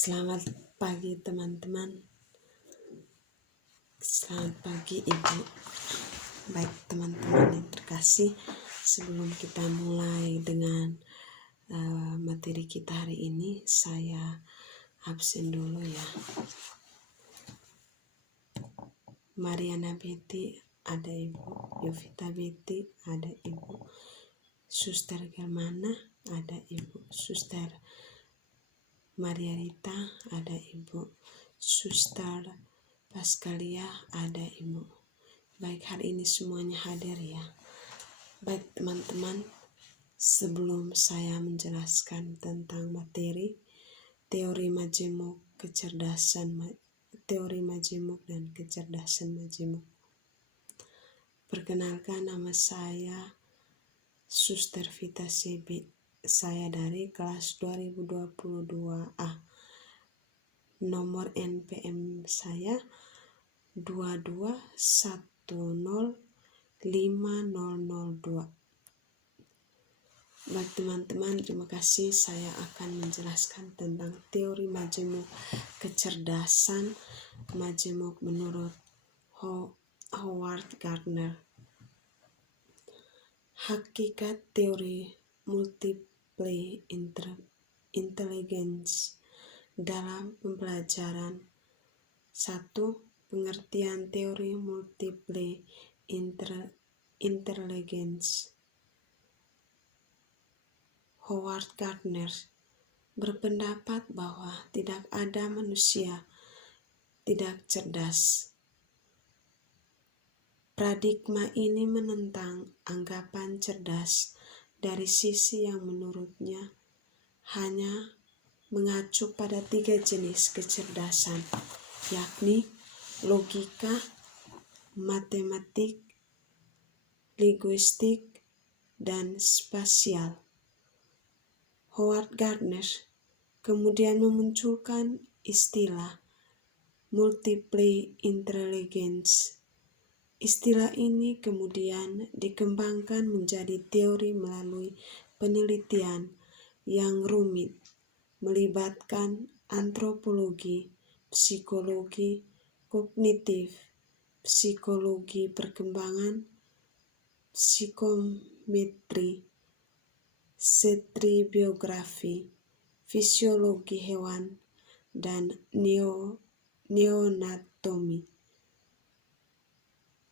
Selamat pagi teman-teman. Selamat pagi Ibu. Baik teman-teman yang terkasih, sebelum kita mulai dengan materi kita hari ini, saya absen dulu ya. Mariana Betty ada Ibu, Yovita Betty ada Ibu, Suster Germana ada Ibu, Suster Maria Rita ada Ibu, Suster Paskalia ada Ibu. Baik, hari ini semuanya hadir ya. Baik teman-teman, sebelum saya menjelaskan tentang materi teori majemuk dan kecerdasan majemuk. Perkenalkan, nama saya Suster Vita Sebi. Saya dari kelas 2022A. Nomor NPM saya 22105002. Baik teman-teman, terima kasih. Saya akan menjelaskan tentang teori majemuk kecerdasan majemuk menurut Howard Gardner. Hakikat teori multiple intelligence dalam pembelajaran. 1. Pengertian teori multiple intelligence. Howard Gardner berpendapat bahwa tidak ada manusia tidak cerdas. Paradigma ini menentang anggapan cerdas dari sisi yang menurutnya hanya mengacu pada 3 jenis kecerdasan, yakni logika, matematik, linguistik, dan spasial. Howard Gardner kemudian memunculkan istilah multiple intelligence. Istilah ini kemudian dikembangkan menjadi teori melalui penelitian yang rumit, melibatkan antropologi, psikologi kognitif, psikologi perkembangan, psikometri, setribiografi, fisiologi hewan, dan neonatomi.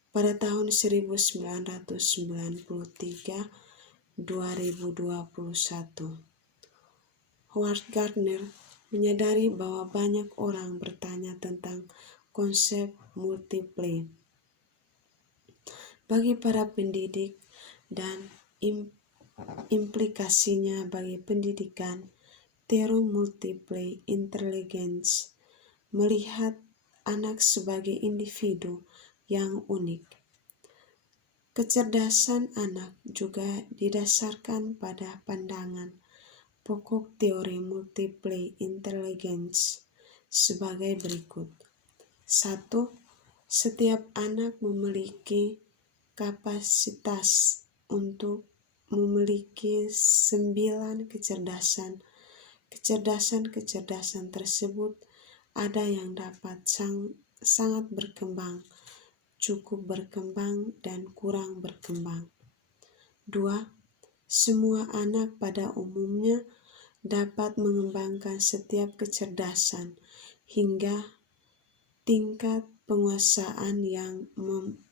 Pada tahun 1993-2021, Howard Gardner menyadari bahwa banyak orang bertanya tentang konsep multiple. Bagi para pendidik dan implikasinya bagi pendidikan, teori multiple intelligence melihat anak sebagai individu yang unik. Kecerdasan anak juga didasarkan pada pandangan pokok teori multiple intelligence sebagai berikut. 1. Setiap anak memiliki kapasitas untuk memiliki 9 kecerdasan. Kecerdasan tersebut ada yang dapat sangat berkembang, cukup berkembang, dan kurang berkembang. 2. Semua anak pada umumnya dapat mengembangkan setiap kecerdasan hingga tingkat penguasaan yang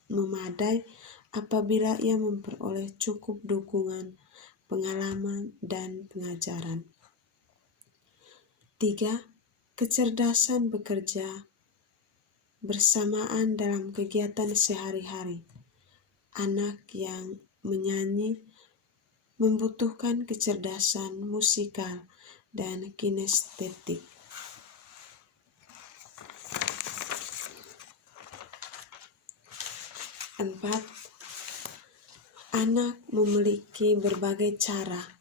memadai apabila ia memperoleh cukup dukungan, pengalaman, dan pengajaran. 3. Kecerdasan bekerja bersamaan dalam kegiatan sehari-hari. Anak yang menyanyi membutuhkan kecerdasan musikal dan kinestetik. 4. Anak memiliki berbagai cara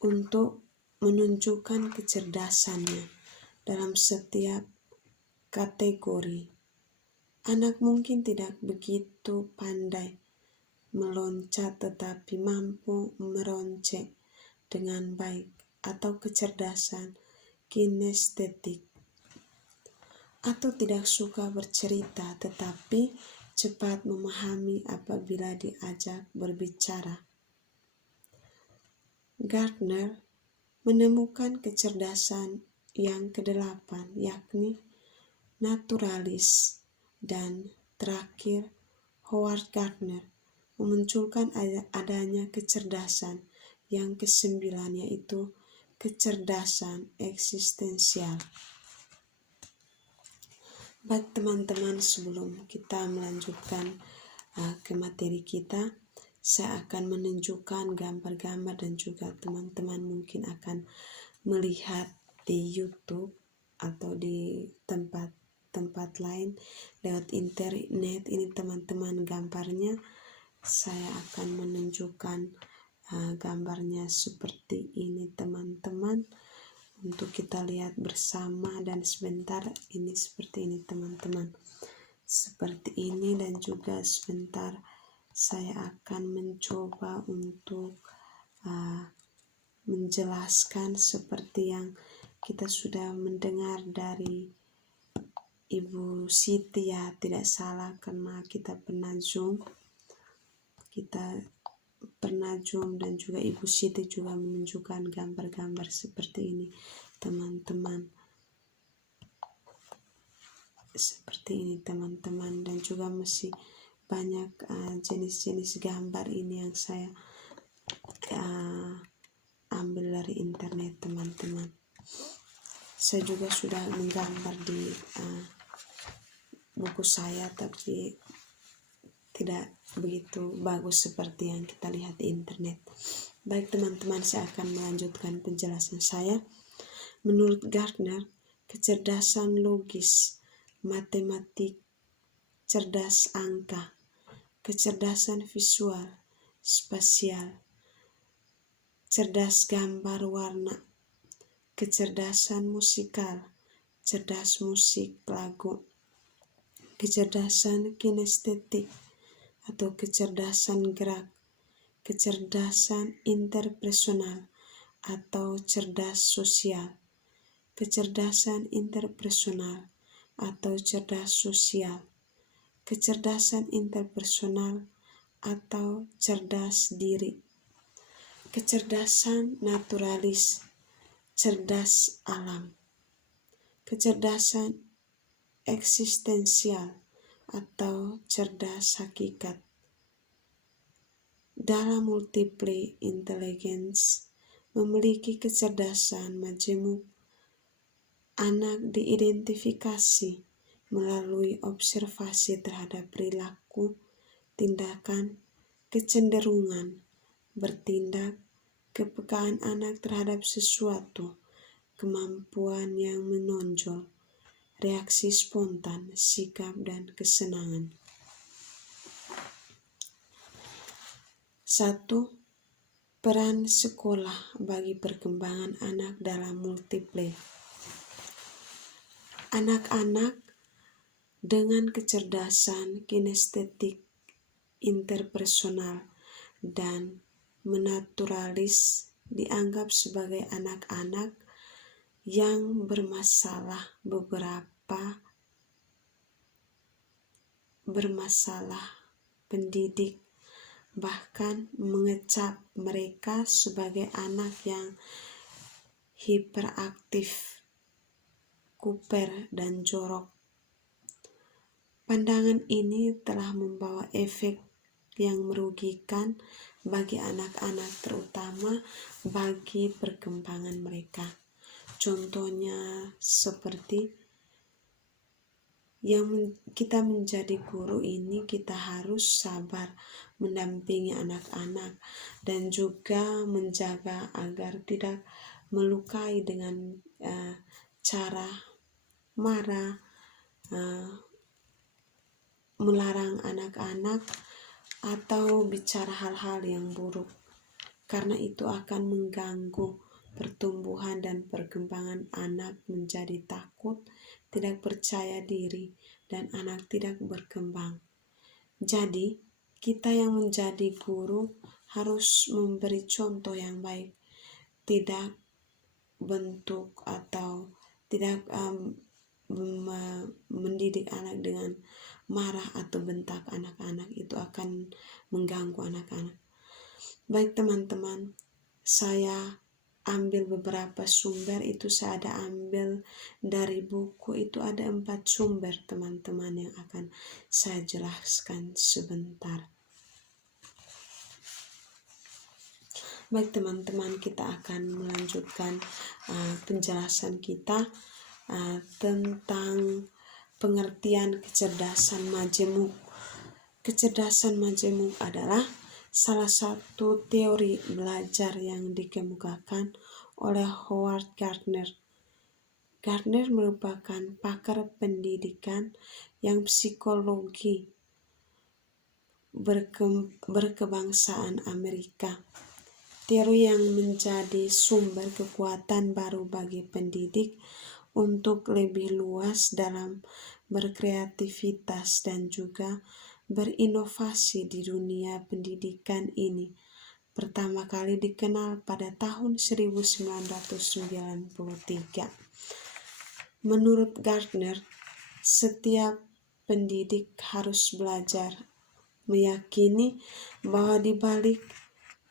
untuk menunjukkan kecerdasannya dalam setiap kategori. Anak mungkin tidak begitu pandai meloncat tetapi mampu meronceng dengan baik, atau kecerdasan kinestetik, atau tidak suka bercerita tetapi cepat memahami apabila diajak berbicara. Gardner menemukan kecerdasan yang kedelapan, yakni naturalis, dan terakhir Howard Gardner memunculkan adanya kecerdasan yang kesembilan, yaitu kecerdasan eksistensial. Baik teman-teman, sebelum kita melanjutkan ke materi kita, saya akan menunjukkan gambar-gambar dan juga teman-teman mungkin akan melihat di YouTube atau di tempat lain lewat internet. Ini teman-teman gambarnya. Saya akan menunjukkan gambarnya seperti ini teman-teman, untuk kita lihat bersama. Dan sebentar, ini seperti ini teman-teman, seperti ini. Dan juga sebentar saya akan mencoba untuk menjelaskan seperti yang kita sudah mendengar dari Ibu Siti, ya tidak salah, karena kita pernah Zoom dan juga Ibu Siti juga menunjukkan gambar-gambar seperti ini teman-teman, seperti ini teman-teman. Dan juga masih banyak jenis-jenis gambar ini yang saya ambil dari internet teman-teman. Saya juga sudah menggambar di buku saya, tapi tidak begitu bagus seperti yang kita lihat di internet. Baik teman-teman, saya akan melanjutkan penjelasan saya. Menurut Gardner, kecerdasan logis, matematik, cerdas angka, kecerdasan visual, spasial, cerdas gambar warna, kecerdasan musikal, cerdas musik lagu, kecerdasan kinestetik atau kecerdasan gerak, kecerdasan interpersonal atau cerdas sosial, kecerdasan interpersonal atau cerdas sosial, kecerdasan interpersonal atau cerdas diri, kecerdasan naturalis, cerdas alam, kecerdasan eksistensial atau cerdas hakikat. Dalam multiple intelligence, memiliki kecerdasan majemuk, anak diidentifikasi melalui observasi terhadap perilaku, tindakan, kecenderungan, bertindak, kepekaan anak terhadap sesuatu, kemampuan yang menonjol, reaksi spontan, sikap, dan kesenangan. 1. Peran sekolah bagi perkembangan anak dalam multiple. Anak-anak dengan kecerdasan kinestetik, interpersonal, dan menaturalis dianggap sebagai anak-anak yang bermasalah pendidik, bahkan mengecap mereka sebagai anak yang hiperaktif, kuper, dan jorok. Pandangan ini telah membawa efek yang merugikan bagi anak-anak, terutama bagi perkembangan mereka. Contohnya seperti yang kita menjadi guru ini, kita harus sabar mendampingi anak-anak dan juga menjaga agar tidak melukai dengan cara marah, melarang anak-anak, atau bicara hal-hal yang buruk, karena itu akan mengganggu pertumbuhan dan perkembangan anak menjadi takut, tidak percaya diri, dan anak tidak berkembang. Jadi, kita yang menjadi guru harus memberi contoh yang baik, tidak bentuk atau tidak mendidik anak dengan marah atau bentak anak-anak, itu akan mengganggu anak-anak. Baik teman-teman, saya ambil beberapa sumber, itu saya ada ambil dari buku, itu ada 4 sumber teman-teman yang akan saya jelaskan sebentar. Baik teman-teman, kita akan melanjutkan penjelasan kita tentang pengertian kecerdasan majemuk. Kecerdasan majemuk adalah salah satu teori belajar yang dikemukakan oleh Howard Gardner. Gardner merupakan pakar pendidikan yang psikologi berkebangsaan Amerika. Teori yang menjadi sumber kekuatan baru bagi pendidik untuk lebih luas dalam berkreativitas dan juga berinovasi di dunia pendidikan ini. Pertama kali dikenal pada tahun 1993. Menurut Gardner, setiap pendidik harus belajar meyakini bahwa di balik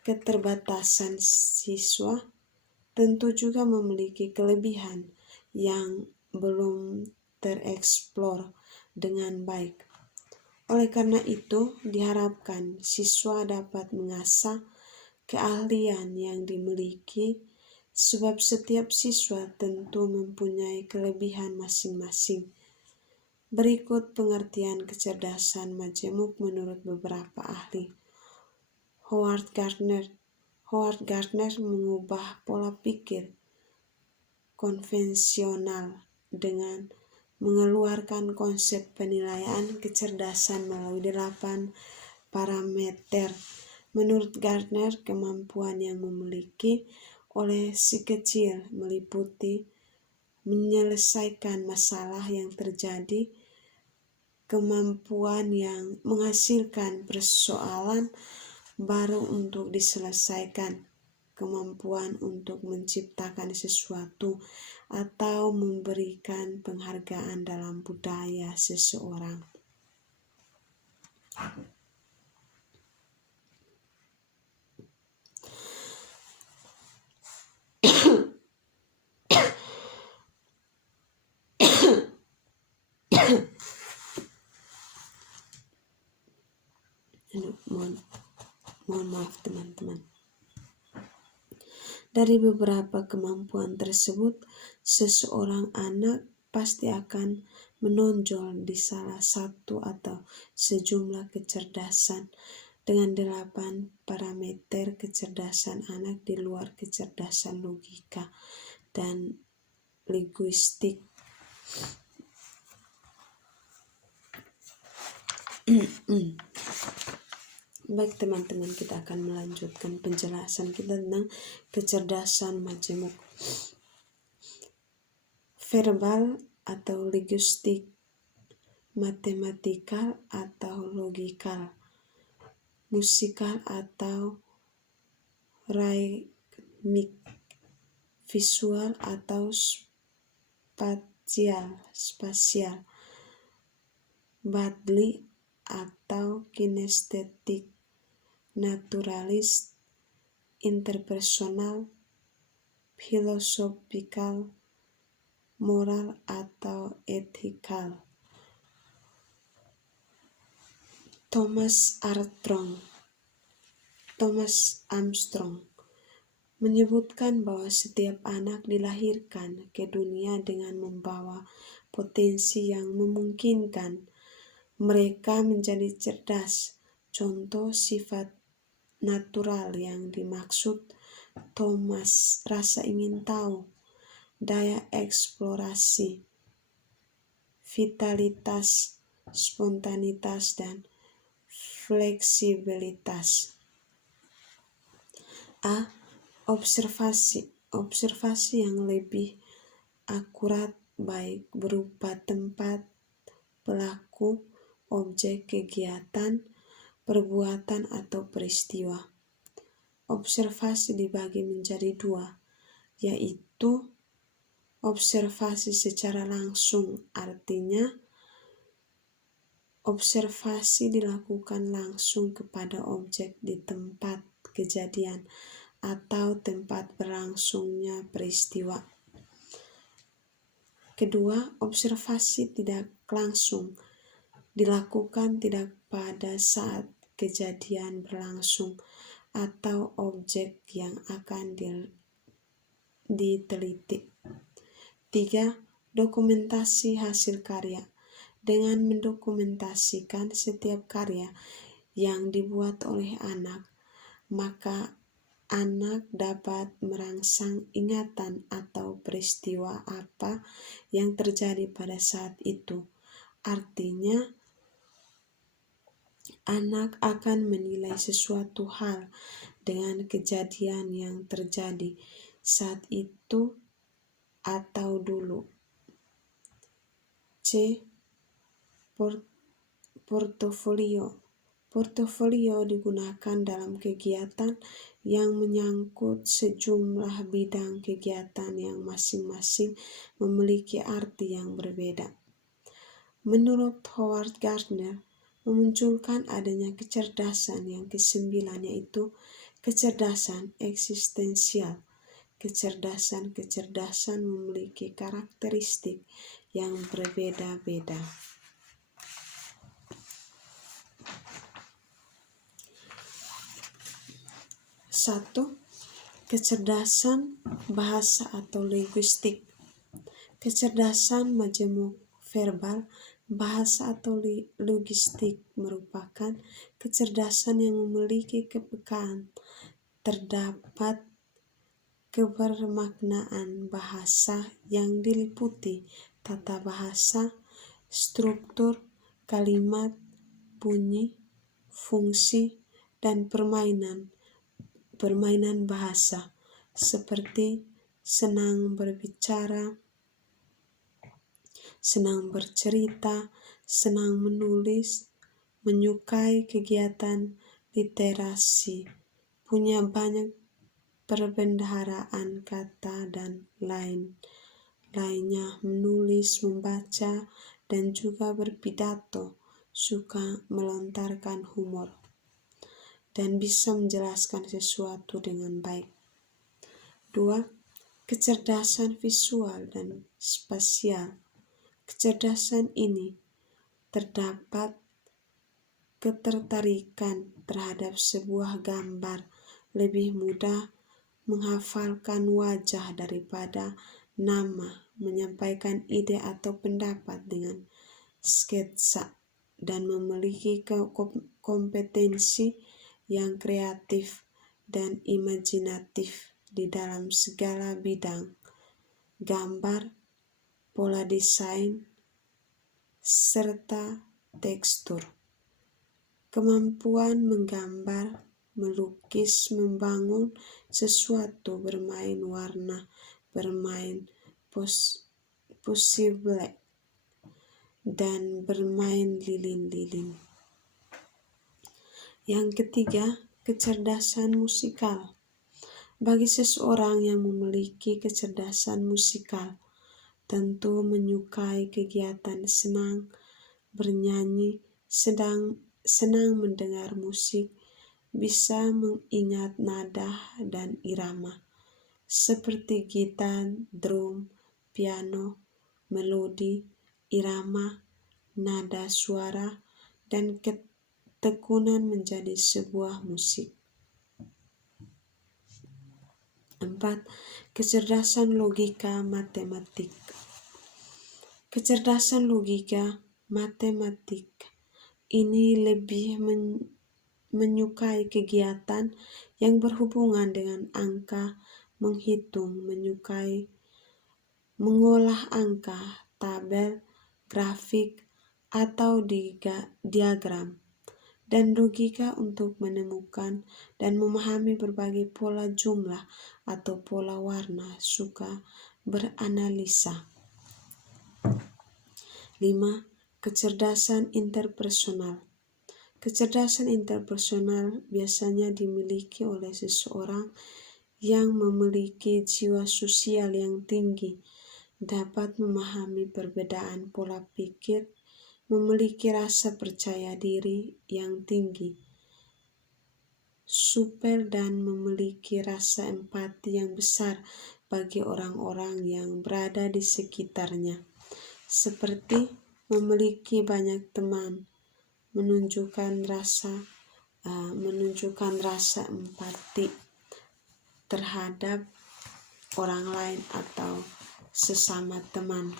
keterbatasan siswa tentu juga memiliki kelebihan yang belum tereksplor dengan baik. Oleh karena itu, diharapkan siswa dapat mengasah keahlian yang dimiliki, sebab setiap siswa tentu mempunyai kelebihan masing-masing. Berikut pengertian kecerdasan majemuk menurut beberapa ahli. Howard Gardner mengubah pola pikir konvensional dengan mengeluarkan konsep penilaian kecerdasan melalui 8 parameter. Menurut Gardner, kemampuan yang memiliki oleh si kecil meliputi menyelesaikan masalah yang terjadi, kemampuan yang menghasilkan persoalan baru untuk diselesaikan, kemampuan untuk menciptakan sesuatu atau memberikan penghargaan dalam budaya seseorang. Mohon maaf teman-teman. Dari beberapa kemampuan tersebut, seseorang anak pasti akan menonjol di salah satu atau sejumlah kecerdasan dengan 8 parameter kecerdasan anak di luar kecerdasan logika dan linguistik. Baik teman-teman, kita akan melanjutkan penjelasan kita tentang kecerdasan majemuk. Verbal atau linguistik, matematikal atau logikal, musikal atau ritmik, visual atau spasial, bodily atau kinestetik, naturalis, interpersonal, filosofikal, moral atau etikal. Thomas Armstrong menyebutkan bahwa setiap anak dilahirkan ke dunia dengan membawa potensi yang memungkinkan mereka menjadi cerdas. Contoh sifat natural yang dimaksud Thomas: rasa ingin tahu, daya eksplorasi, vitalitas, spontanitas, dan fleksibilitas. A. Observasi yang lebih akurat, baik berupa tempat, pelaku, objek kegiatan, perbuatan atau peristiwa. Observasi dibagi menjadi 2, yaitu itu observasi secara langsung, artinya observasi dilakukan langsung kepada objek di tempat kejadian atau tempat berlangsungnya peristiwa. Kedua, observasi tidak langsung dilakukan tidak pada saat kejadian berlangsung atau objek yang akan diteliti. 3. Dokumentasi hasil karya. Dengan mendokumentasikan setiap karya yang dibuat oleh anak, maka anak dapat merangsang ingatan atau peristiwa apa yang terjadi pada saat itu. Artinya, anak akan menilai sesuatu hal dengan kejadian yang terjadi saat itu atau dulu. C. Portofolio. Portofolio digunakan dalam kegiatan yang menyangkut sejumlah bidang kegiatan yang masing-masing memiliki arti yang berbeda. Menurut Howard Gardner, memunculkan adanya kecerdasan yang kesembilan, yaitu kecerdasan eksistensial. Kecerdasan memiliki karakteristik yang berbeda-beda. 1. Kecerdasan bahasa atau linguistik. Kecerdasan majemuk verbal, bahasa atau logistik merupakan kecerdasan yang memiliki kepekaan terdapat kebermaknaan bahasa yang diliputi tata bahasa, struktur, kalimat, bunyi, fungsi, dan permainan bahasa, seperti senang berbicara, senang bercerita, senang menulis, menyukai kegiatan literasi, punya banyak perbendaharaan kata dan lainnya, menulis, membaca, dan juga berpidato, suka melontarkan humor, dan bisa menjelaskan sesuatu dengan baik. 2. Kecerdasan visual dan spasial. Kecerdasan ini terdapat ketertarikan terhadap sebuah gambar, lebih mudah menghafalkan wajah daripada nama, menyampaikan ide atau pendapat dengan sketsa, dan memiliki kompetensi yang kreatif dan imajinatif di dalam segala bidang, gambar, pola desain, serta tekstur. Kemampuan menggambar, melukis, membangun sesuatu, bermain warna, bermain possible, dan bermain lilin-lilin. Yang ketiga, kecerdasan musikal. Bagi seseorang yang memiliki kecerdasan musikal, tentu menyukai kegiatan senang bernyanyi, senang mendengar musik, bisa mengingat nada dan irama, seperti gitar, drum, piano, melodi, irama, nada suara, dan ketekunan menjadi sebuah musik. 4. Kecerdasan logika matematik. Kecerdasan logika matematik ini lebih menyukai kegiatan yang berhubungan dengan angka, menghitung, menyukai mengolah angka, tabel, grafik, atau diagram, dan logika untuk menemukan dan memahami berbagai pola jumlah atau pola warna, suka beranalisa. 5. Kecerdasan interpersonal. Kecerdasan interpersonal biasanya dimiliki oleh seseorang yang memiliki jiwa sosial yang tinggi, dapat memahami perbedaan pola pikir, memiliki rasa percaya diri yang tinggi, super dan memiliki rasa empati yang besar bagi orang-orang yang berada di sekitarnya, seperti memiliki banyak teman, menunjukkan rasa empati terhadap orang lain atau sesama teman.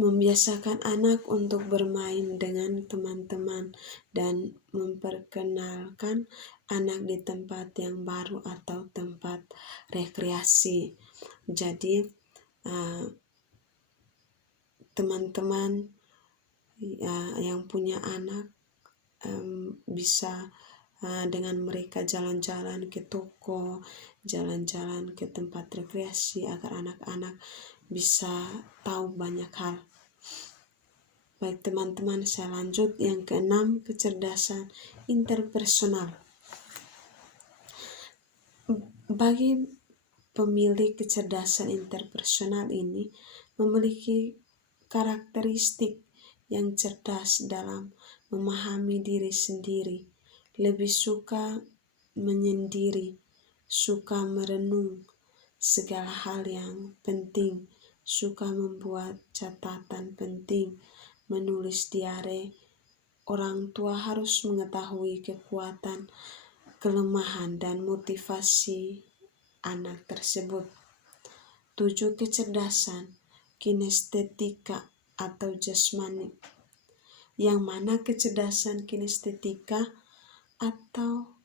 Membiasakan anak untuk bermain dengan teman-teman dan memperkenalkan anak di tempat yang baru atau tempat rekreasi. Jadi teman-teman yang punya anak bisa dengan mereka jalan-jalan ke toko, jalan-jalan ke tempat rekreasi agar anak-anak bisa tahu banyak hal. Baik teman-teman, saya lanjut yang keenam, kecerdasan interpersonal. Bagi pemilik kecerdasan interpersonal ini memiliki karakteristik yang cerdas dalam memahami diri sendiri, lebih suka menyendiri, suka merenung segala hal yang penting, suka membuat catatan penting, menulis diare. Orang tua harus mengetahui kekuatan, kelemahan, dan motivasi anak tersebut. 7. Kecerdasan kinestetika atau jasmani, yang mana kecerdasan kinestetika atau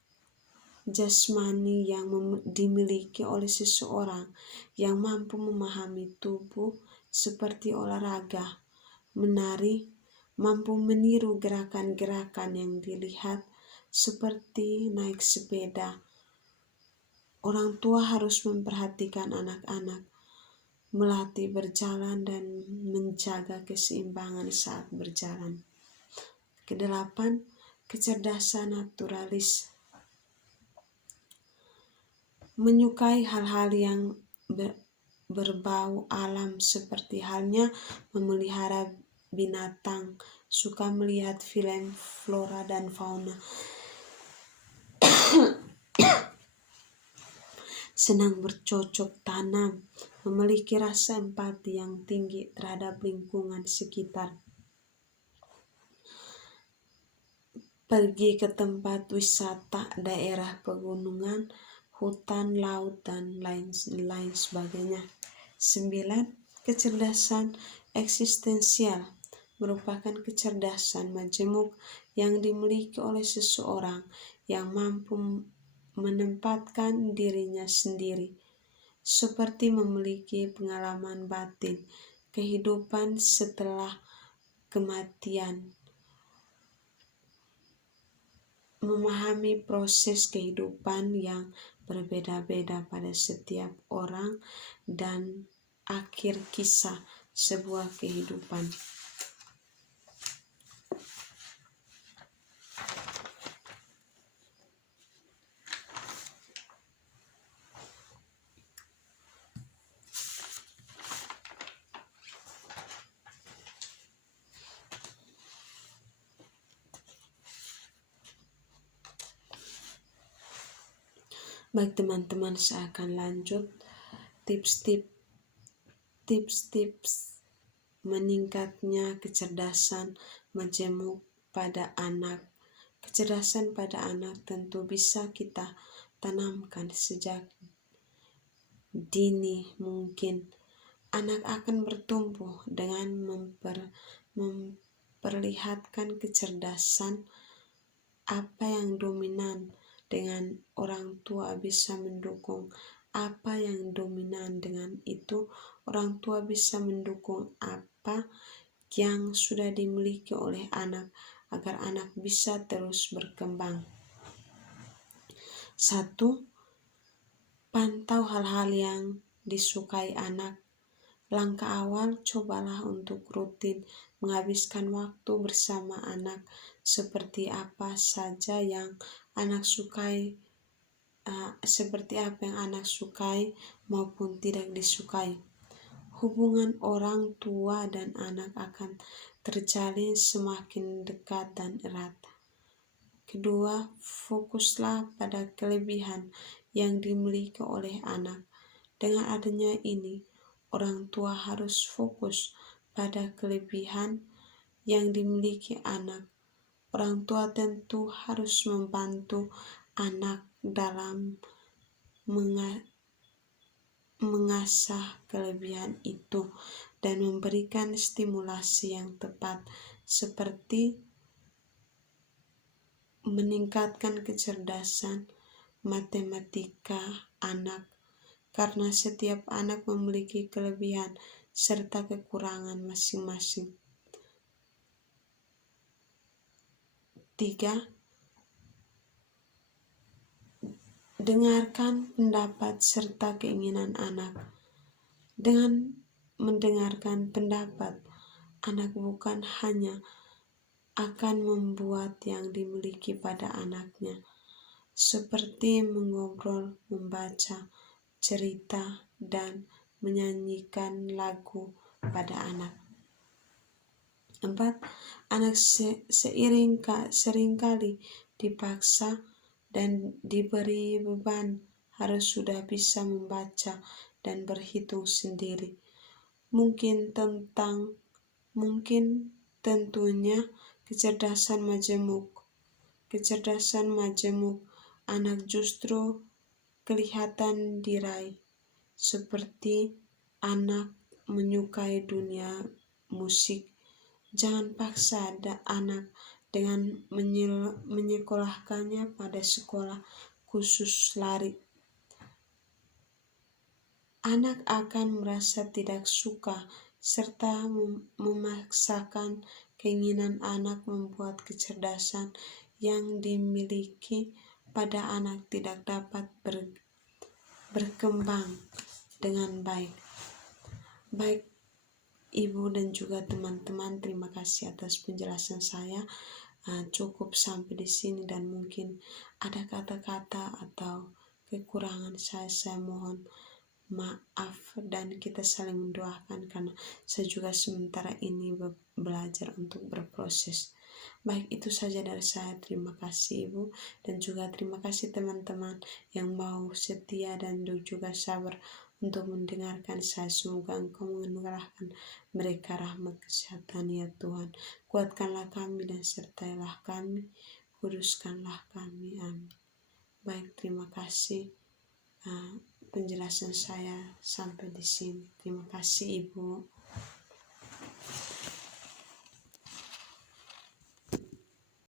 jasmani yang dimiliki oleh seseorang yang mampu memahami tubuh seperti olahraga, menari, mampu meniru gerakan-gerakan yang dilihat seperti naik sepeda. Orang tua harus memperhatikan anak-anak, melatih berjalan dan menjaga keseimbangan saat berjalan. Kedelapan, kecerdasan naturalis, menyukai hal-hal yang berbau alam seperti halnya memelihara binatang, suka melihat film flora dan fauna, senang bercocok tanam, memiliki rasa empati yang tinggi terhadap lingkungan sekitar, pergi ke tempat wisata, daerah pegunungan, hutan, laut, dan lain sebagainya. 9. Kecerdasan eksistensial merupakan kecerdasan majemuk yang dimiliki oleh seseorang yang mampu menempatkan dirinya sendiri, seperti memiliki pengalaman batin, kehidupan setelah kematian, memahami proses kehidupan yang berbeda-beda pada setiap orang dan akhir kisah sebuah kehidupan. Baik teman-teman, saya akan lanjut tips-tips meningkatnya kecerdasan majemuk pada anak. Kecerdasan pada anak tentu bisa kita tanamkan sejak dini mungkin. Anak akan bertumbuh dengan memperlihatkan kecerdasan apa yang dominan, dengan orang tua bisa mendukung apa yang dominan, dengan itu orang tua bisa mendukung apa yang sudah dimiliki oleh anak agar anak bisa terus berkembang. 1. Pantau hal-hal yang disukai anak. Langkah awal, cobalah untuk rutin menghabiskan waktu bersama anak, seperti apa saja yang anak sukai, seperti apa yang anak sukai maupun tidak disukai. Hubungan orang tua dan anak akan terjalin semakin dekat dan erat. Kedua, fokuslah pada kelebihan yang dimiliki oleh anak. Dengan adanya ini, orang tua harus fokus pada kelebihan yang dimiliki anak. Orang tua tentu harus membantu anak dalam mengasah kelebihan itu dan memberikan stimulasi yang tepat, seperti meningkatkan kecerdasan matematika anak, karena setiap anak memiliki kelebihan serta kekurangan masing-masing. 3. Dengarkan pendapat serta keinginan anak. Dengan mendengarkan pendapat anak, bukan hanya akan membuat yang dimiliki pada anaknya, seperti mengobrol, membaca cerita, dan menyanyikan lagu pada anak. 4. Anak seringkali dipaksa dan diberi beban harus sudah bisa membaca dan berhitung sendiri. Mungkin tentunya kecerdasan majemuk anak justru kelihatan diraih, seperti anak menyukai dunia musik. Jangan paksa anak dengan menyekolahkannya pada sekolah khusus lari. Anak akan merasa tidak suka, serta memaksakan keinginan anak membuat kecerdasan yang dimiliki pada anak tidak dapat berkembang dengan baik. Baik Ibu dan juga teman-teman, terima kasih atas penjelasan saya. Cukup sampai di sini, dan mungkin ada kata-kata atau kekurangan saya mohon maaf, dan kita saling mendoakan karena saya juga sementara ini belajar untuk berproses. Baik, itu saja dari saya. Terima kasih Ibu, dan juga terima kasih teman-teman yang mau setia dan juga sabar untuk mendengarkan saya. Semoga Engkau menganugerahkan mereka rahmat kesehatan ya Tuhan. Kuatkanlah kami dan sertailah kami, kuduskanlah kami. Amin. Baik, terima kasih. Penjelasan saya sampai di sini. Terima kasih Ibu.